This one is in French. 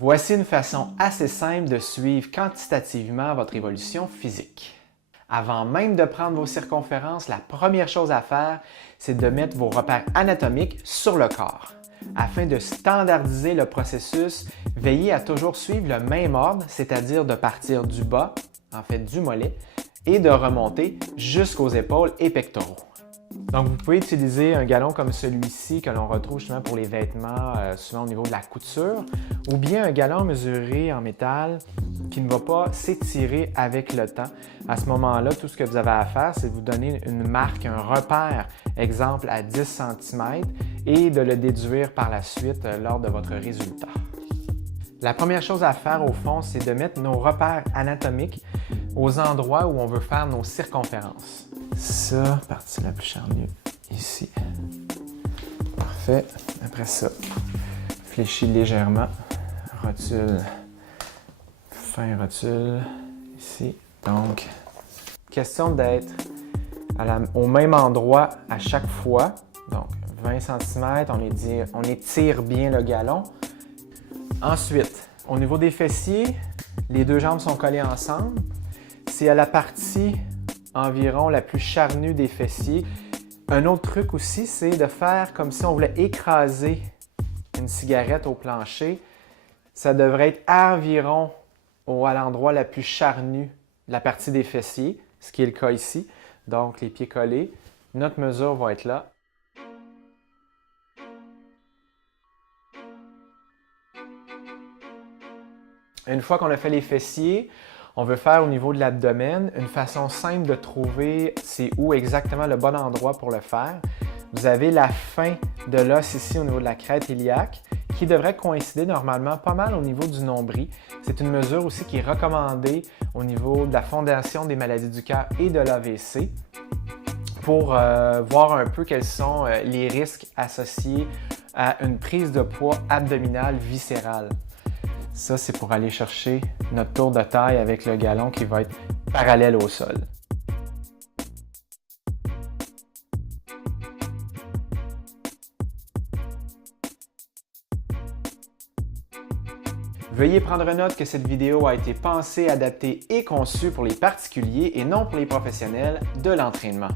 Voici une façon assez simple de suivre quantitativement votre évolution physique. Avant même de prendre vos circonférences, la première chose à faire, c'est de mettre vos repères anatomiques sur le corps. Afin de standardiser le processus, veillez à toujours suivre le même ordre, c'est-à-dire de partir du bas, en fait du mollet, et de remonter jusqu'aux épaules et pectoraux. Donc, vous pouvez utiliser un galon comme celui-ci que l'on retrouve justement pour les vêtements, souvent au niveau de la couture, ou bien un galon mesuré en métal qui ne va pas s'étirer avec le temps. À ce moment-là, tout ce que vous avez à faire, c'est de vous donner une marque, un repère, exemple à 10 cm, et de le déduire par la suite lors de votre résultat. La première chose à faire au fond, c'est de mettre nos repères anatomiques aux endroits où on veut faire nos circonférences. Ça, partie la plus charnue, ici. Parfait. Après ça, fléchis légèrement. Rotule, fin rotule, ici. Donc, question d'être au même endroit à chaque fois. Donc, 20 cm, on étire bien le galon. Ensuite, au niveau des fessiers, les deux jambes sont collées ensemble. C'est à la partie environ la plus charnue des fessiers. Un autre truc aussi, c'est de faire comme si on voulait écraser une cigarette au plancher. Ça devrait être environ à l'endroit la plus charnu de la partie des fessiers, ce qui est le cas ici. Donc, les pieds collés. Notre mesure va être là. Une fois qu'on a fait les fessiers, on veut faire au niveau de l'abdomen. Une façon simple de trouver c'est où exactement le bon endroit pour le faire. Vous avez la fin de l'os ici au niveau de la crête iliaque qui devrait coïncider normalement pas mal au niveau du nombril. C'est une mesure aussi qui est recommandée au niveau de la Fondation des maladies du cœur et de l'AVC pour voir un peu quels sont les risques associés à une prise de poids abdominale viscérale. Ça, c'est pour aller chercher notre tour de taille avec le galon qui va être parallèle au sol. Veuillez prendre note que cette vidéo a été pensée, adaptée et conçue pour les particuliers et non pour les professionnels de l'entraînement.